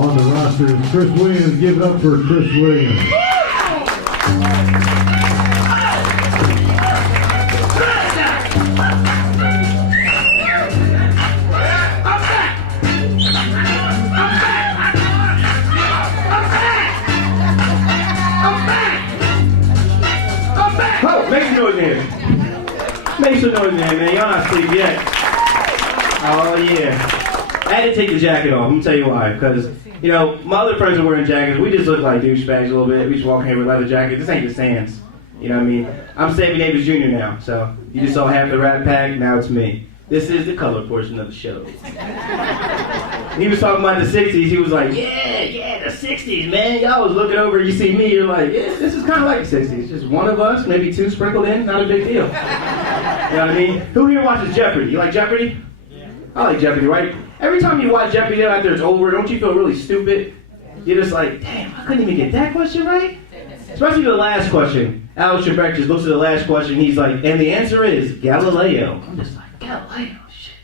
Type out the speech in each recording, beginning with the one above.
on the roster is Chris Williams. Give it up for Chris Williams. Make some noise in here. Make some noise in here, man. Y'all not asleep yet. Oh, yeah. I had to take the jacket off. Let me tell you why. Because, you know, my other friends are wearing jackets. We just look like douchebags a little bit. We just walk in here with leather jackets. This ain't the Sands. You know what I mean? I'm Sammy Davis Jr. now. So you just saw half the Rat Pack. Now it's me. This is the color portion of the show. He was talking about the 60s. He was like, yeah, the 60s, man. Y'all was looking over, you see me, you're like, yeah, this is kind of like the 60s. Just one of us, maybe two sprinkled in, not a big deal. You know what I mean? Who here watches Jeopardy? You like Jeopardy? Yeah. I like Jeopardy, right? Every time you watch Jeopardy after it's over, don't you feel really stupid? You're just like, damn, I couldn't even get that question right? Especially the last question. Alex Trebek just looks at the last question, he's like, and the answer is Galileo. I'm just like, Galileo, shit.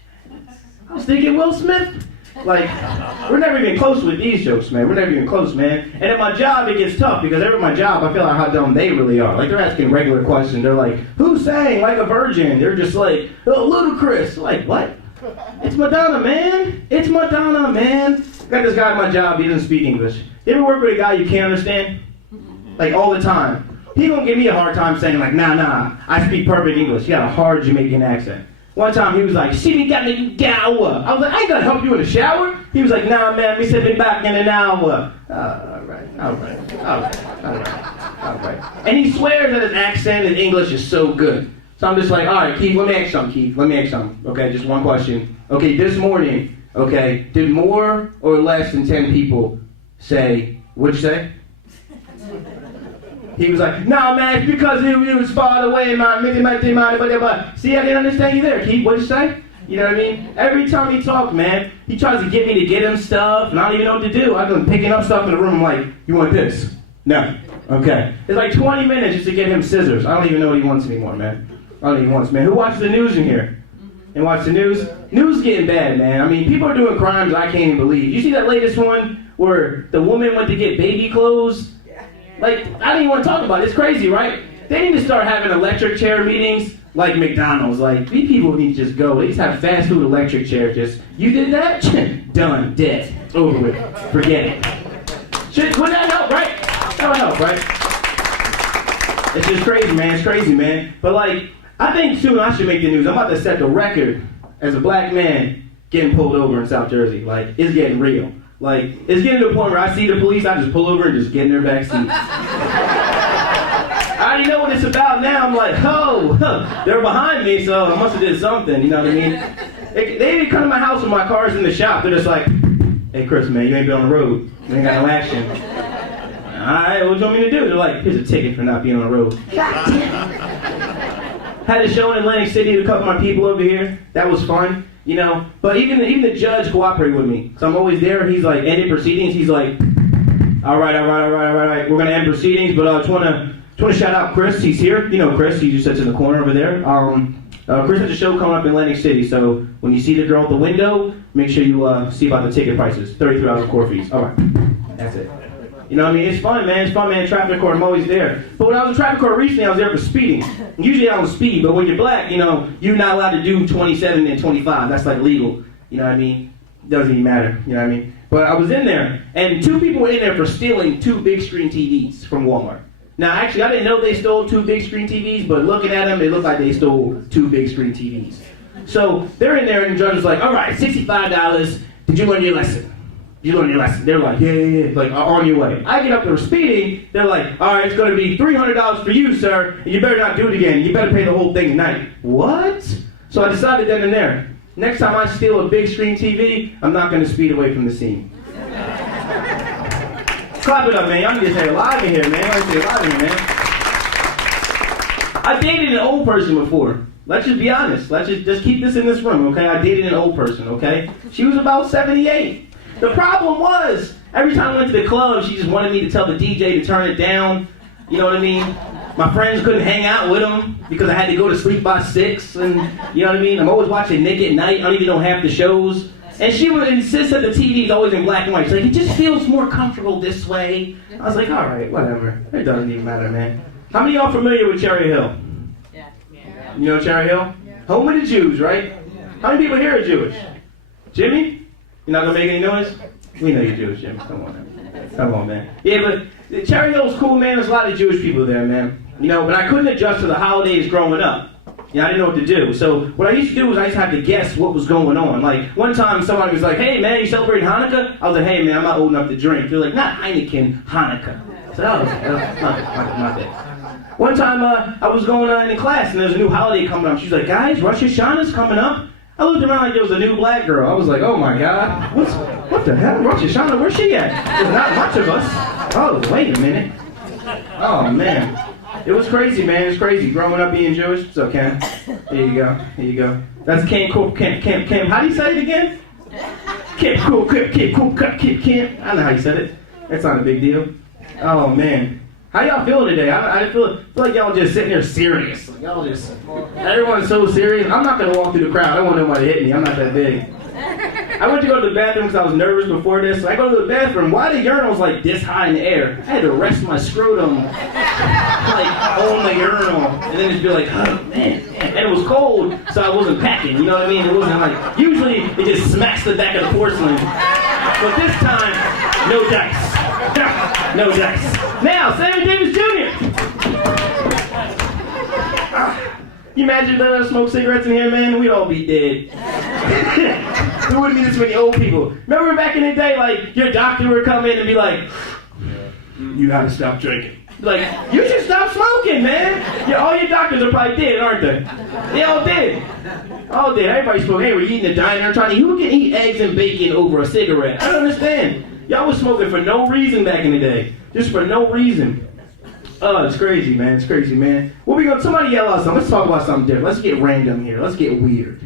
I was thinking Will Smith. Like, we're never even close with these jokes, man. We're never even close, man. And at my job, it gets tough because every my job, I feel like how dumb they really are. Like, they're asking regular questions. They're like, who sang like a virgin? They're just like, oh, ludicrous. Like, what? It's Madonna, man. It's Madonna, man. I got this guy at my job. He doesn't speak English. You ever work with a guy you can't understand? Like, all the time. He gonna give me a hard time saying, like, nah, I speak perfect English. He got a hard Jamaican accent. One time he was like, "See me got me shower." I was like, "I ain't gonna help you in the shower." He was like, "Nah, man, we said me back in an hour." All right. And he swears that his accent in English is so good. So I'm just like, all right, Keith, let me ask something, Okay, just one question. Okay, this morning, okay, did more or less than 10 people say, what'd you say? He was like, nah, man, it's because he was far away, man. See, I didn't understand you there, Keith. What'd you say? You know what I mean? Every time he talks, man, he tries to get me to get him stuff, and I don't even know what to do. I've been picking up stuff in the room. I'm like, you want this? No. Okay. It's like 20 minutes just to get him scissors. I don't even know what he wants anymore, man. I don't even want this, man. Who watches the news in here? And watch the news? News is getting bad, man. I mean, people are doing crimes I can't even believe. You see that latest one where the woman went to get baby clothes? Like, I don't even want to talk about it. It's crazy, right? They need to start having electric chair meetings like McDonald's. Like, these people need to just go. They just have fast food electric chair. Just, you did that? Done. Dead. Over with. Forget it. Wouldn't that help, right? That would help, right? It's just crazy, man. It's crazy, man. But, like, I think soon I should make the news. I'm about to set the record as a black man getting pulled over in South Jersey. Like, it's getting real. Like, it's getting to the point where I see the police, I just pull over and just get in their back seat. I already know what it's about now. I'm like, they're behind me, so I must have did something, you know what I mean? They even come to my house when my car's in the shop. They're just like, hey, Chris, man, you ain't been on the road. You ain't got no action. All right, what do you want me to do? They're like, here's a ticket for not being on the road. God damn. Had a show in Atlantic City with a couple of my people over here. That was fun. You know, but even the judge cooperated with me. So I'm always there. He's like, ended proceedings. He's like, all right. We're gonna end proceedings, but I just wanna shout out Chris. He's here. You know Chris. He just sits in the corner over there. Chris has a show coming up in Atlantic City. So when you see the girl at the window, make sure you see about the ticket prices. $33 court fees. All right, that's it. You know what I mean? It's fun, man. It's fun, man. Traffic court, I'm always there. But when I was in traffic court recently, I was there for speeding. Usually I don't speed, but when you're black, you know, you're not allowed to do 27 and 25. That's like legal. You know what I mean? Doesn't even matter. You know what I mean? But I was in there, and 2 people were in there for stealing 2 big screen TVs from Walmart. Now, actually, I didn't know they stole 2 big screen TVs, but looking at them, it looked like they stole 2 big screen TVs. So they're in there, and the judge was like, all right, $65. Did you learn your lesson? You learn your lesson. They're like, yeah, like, on your way. I get up there speeding. They're like, all right, it's going to be $300 for you, sir, and you better not do it again. You better pay the whole thing tonight. What? So I decided then and there, next time I steal a big screen TV, I'm not going to speed away from the scene. Clap it up, man. Y'all need to stay alive in here, man. Y'all need to stay alive in here, man. I dated an old person before. Let's just be honest. Let's just keep this in this room, okay? I dated an old person, okay? She was about 78. The problem was, every time I went to the club, she just wanted me to tell the DJ to turn it down. You know what I mean? My friends couldn't hang out with them because I had to go to sleep by 6. And you know what I mean? I'm always watching Nick at Night. I don't even know half the shows. And she would insist that the TV is always in black and white. She's like, it just feels more comfortable this way. I was like, all right, whatever. It doesn't even matter, man. How many of y'all familiar with Cherry Hill? Yeah. You know Cherry Hill? Home of the Jews, right? How many people here are Jewish? Jimmy? You're not going to make any noise? We know you're Jewish, Jimmy. Come on, man. Come on, man. Yeah, but Cherry Hill's cool, man. There's a lot of Jewish people there, man. You know, but I couldn't adjust to the holidays growing up. You know, I didn't know what to do. So what I used to do was I used to have to guess what was going on. Like, one time somebody was like, hey, man, you celebrating Hanukkah? I was like, hey, man, I'm not old enough to drink. They're like, not Heineken, Hanukkah. I said, oh, not that. One time I was going in class, and there was a new holiday coming up. She's like, guys, Rosh Hashanah's coming up. I looked around like there was a new black girl. I was like, oh, my God. What the hell? Rosh Hashanah, where's she at? There's not much of us. Oh, wait a minute. Oh, man. It was crazy, man. It was crazy. Growing up being Jewish. So, Ken, here you go. Here you go. That's Ken Cool. Ken. How do you say it again? Ken Cool. Ken Cool. Ken. I know how you said it. That's not a big deal. Oh, man. How y'all feeling today? I feel like y'all just sitting there serious. Like y'all just, everyone's so serious. I'm not going to walk through the crowd. I don't want nobody to hit me. I'm not that big. I went to go to the bathroom because I was nervous before this. So I go to the bathroom. Why the urinal's like this high in the air? I had to rest my scrotum like on the urinal, and then just be like, oh man. And it was cold, so I wasn't packing. You know what I mean? It wasn't like usually it just smacks the back of the porcelain, but this time, no dice, no dice. Now, Sammy Davis Jr. You imagine letting us smoke cigarettes in here, man? We'd all be dead. There wouldn't be this many old people. Remember back in the day, like, your doctor would come in and be like, you gotta stop drinking. Like, you should stop smoking, man. Yeah, all your doctors are probably dead, aren't they? They all dead. All dead. Everybody's smoking. Hey, we're eating a diner trying to, who can eat eggs and bacon over a cigarette? I don't understand. Y'all was smoking for no reason back in the day. Just for no reason. Oh, it's crazy, man. It's crazy, man. What we gonna? Somebody yell out something. Let's talk about something different. Let's get random here. Let's get weird.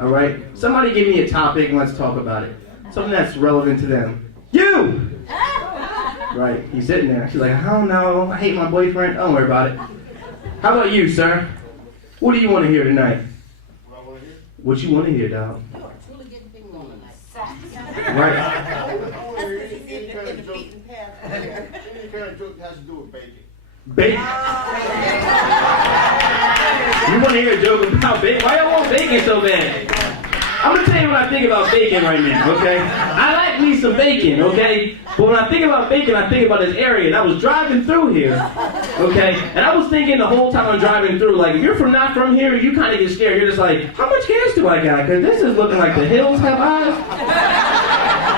All right? Somebody give me a topic and let's talk about it. Something that's relevant to them. You! Right. He's sitting there. She's like, I don't know. I hate my boyfriend. Don't worry about it. How about you, sir? What do you want to hear tonight? What I want to hear? What you want to hear, dog? Right. Any kind of joke has to do with bacon. Bacon. You want to hear a joke about bacon? Why y'all want bacon so bad? I'm going to tell you what I think about bacon right now, okay? I like me some bacon, okay? But when I think about bacon, I think about this area. And I was driving through here, okay? And I was thinking the whole time I'm driving through, like, if you're not from here, you kind of get scared. You're just like, how much gas do I got? Because this is looking like the hills have eyes.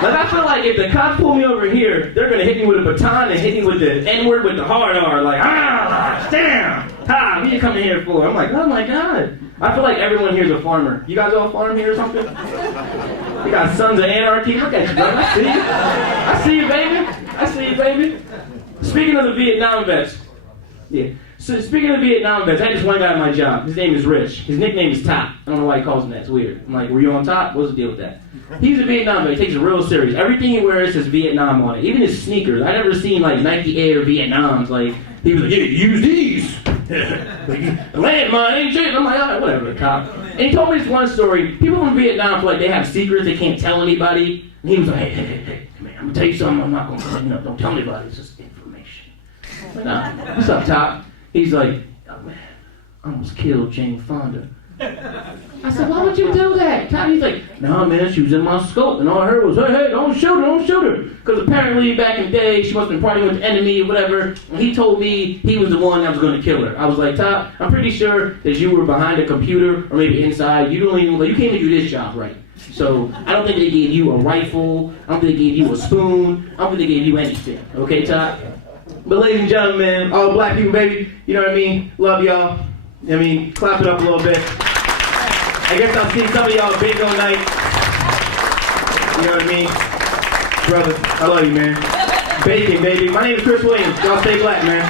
Like, I feel like if the cops pull me over here, they're going to hit me with a baton and hit me with the N-word with the hard R. Like, damn! Ha! What are you coming here for? I'm like, oh my God. I feel like everyone here is a farmer. You guys all farm here or something? You got Sons of Anarchy? Look at you, brother. I see you. I see you, baby. I see you, baby. Speaking of the Vietnam vets. Yeah. So speaking of Vietnam vets, I had this one guy at my job. His name is Rich. His nickname is Top. I don't know why he calls him that. It's weird. I'm like, were you on top? What's the deal with that? He's a Vietnam vet. He takes it real serious. Everything he wears says Vietnam on it. Even his sneakers. I never seen like Nike Air Vietnams. Like, he was like, yeah, use these. Landmine ain't shit. I'm like, all right, whatever, Top. And he told me this one story. People in Vietnam feel like they have secrets they can't tell anybody. And he was like, hey, man, I'm gonna tell you something. I'm not gonna, don't tell anybody. It's just information. Like, nah, what's up, Top? He's like, oh man, I almost killed Jane Fonda. I said, why would you do that? He's like, no man, she was in my scope, and all I heard was, hey, don't shoot her. Because apparently back in the day, she must have been partying with the enemy or whatever, and he told me he was the one that was going to kill her. I was like, Top, I'm pretty sure that you were behind a computer, or maybe inside. You came to do this job right. So I don't think they gave you a rifle. I don't think they gave you a spoon. I don't think they gave you anything. Okay, Top? But ladies and gentlemen, all black people, baby, you know what I mean? Love y'all. I mean, clap it up a little bit. I guess I'll see some of y'all bingo night. You know what I mean? Brother, I love you, man. Bacon, baby. My name is Chris Williams. Y'all stay black, man.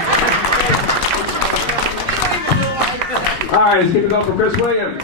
All right, let's keep it going for Chris Williams.